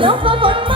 能否否